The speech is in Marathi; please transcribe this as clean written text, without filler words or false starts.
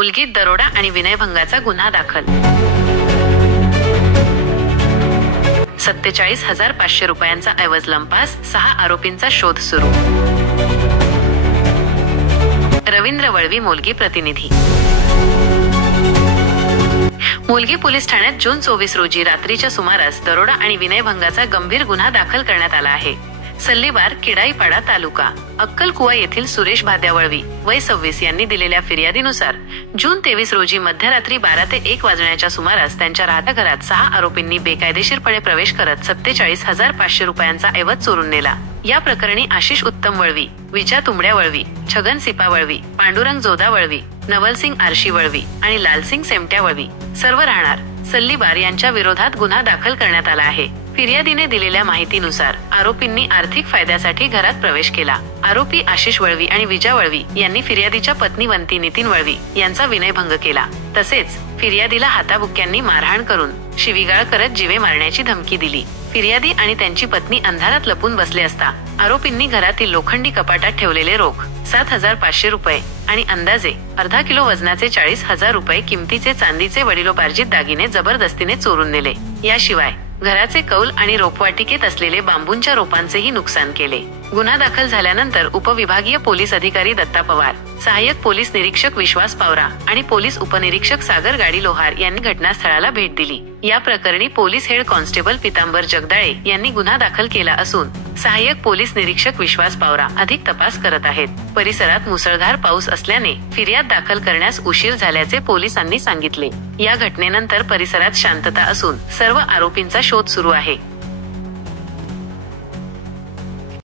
मुलगीत दरोडा आणि विनयभंगाचा गुन्हा दाखल. 47,500 रुपयांचा ऐवज लंपास, 6 आरोपींचा शोध सुरू. रवींद्र वळवी मोलगी प्रतिनिधी. मोलगी पोलीस ठाण्यात जून 24 रोजी रात्रीच्या सुमारास दरोडा आणि विनयभंगाचा गंभीर गुन्हा दाखल करण्यात आला आहे. सल्लीबार, किडाईपाडा तालुका, अक्कलकुवा येथील सुरेश भाद्या वळवी वय 26 यांनी दिलेल्या फिर्यादीनुसार जून 23 रोजी मध्यरात्री 12 ते 1 वाजण्याच्या सुमारास त्यांच्या राहत्या घरात 6 आरोपींनी बेकायदेशीरपणे प्रवेश करत 47,500 रुपयांचा ऐवज चोरून नेला. या प्रकरणी आशिष उत्तम वळवी, विजा तुंबड्या वळवी, छगन सिपा वळवी, पांडुरंग जोदा वळवी, नवलसिंग आरशी वळवी आणि लालसिंग सेमट्या वळवी सर्व राहणार सल्लीबार यांच्या विरोधात गुन्हा दाखल करण्यात आला आहे. फिर्यादीने दिलेल्या माहितीनुसार आरोपींनी आर्थिक फायद्यासाठी घरात प्रवेश केला. आरोपी आशिष वळवी आणि विजा वळवी यांनी फिर्यादीच्या पत्नी वंती नितीन वळवी यांचा विनयभंग केला. तसेच फिर्यादीला हाताबुक्क्यांनी मारहाण करून शिवीगाळ करत जीवे मारण्याची धमकी दिली. फिर्यादी आणि त्यांची पत्नी अंधारात लपून बसले असता आरोपींनी घरातील लोखंडी कपाटात ठेवलेले रोख 7,500 रुपये आणि अंदाजे अर्धा किलो वजनाचे 40,000 रुपये किमतीचे चांदीचे वडिलोपार्जित दागिने जबरदस्तीने चोरून नेले. याशिवाय घराचे कौल आणि रोपवाटिकेत असलेले बांबूंच्या रोपांचेही नुकसान केले. गुन्हा दाखल झाल्यानंतर उपविभागीय पोलीस अधिकारी दत्ता पवार, सहाय्यक पोलीस निरीक्षक विश्वास पावरा आणि पोलीस उपनिरीक्षक सागर गाडी लोहार यांनी घटनास्थळाला भेट दिली. या प्रकरणी पोलीस हेड कॉन्स्टेबल पितांबर जगदाळे यांनी गुन्हा दाखल केला असून सहाय्यक पोलीस निरीक्षक विश्वास पावरा अधिक तपास करत आहेत. परिसरात मुसळधार पाऊस असल्याने फिर्याद दाखल करण्यास उशीर झाल्याचे पोलिसांनी सांगितले. या घटनेनंतर परिसरात शांतता असून सर्व आरोपींचा शोध सुरू आहे.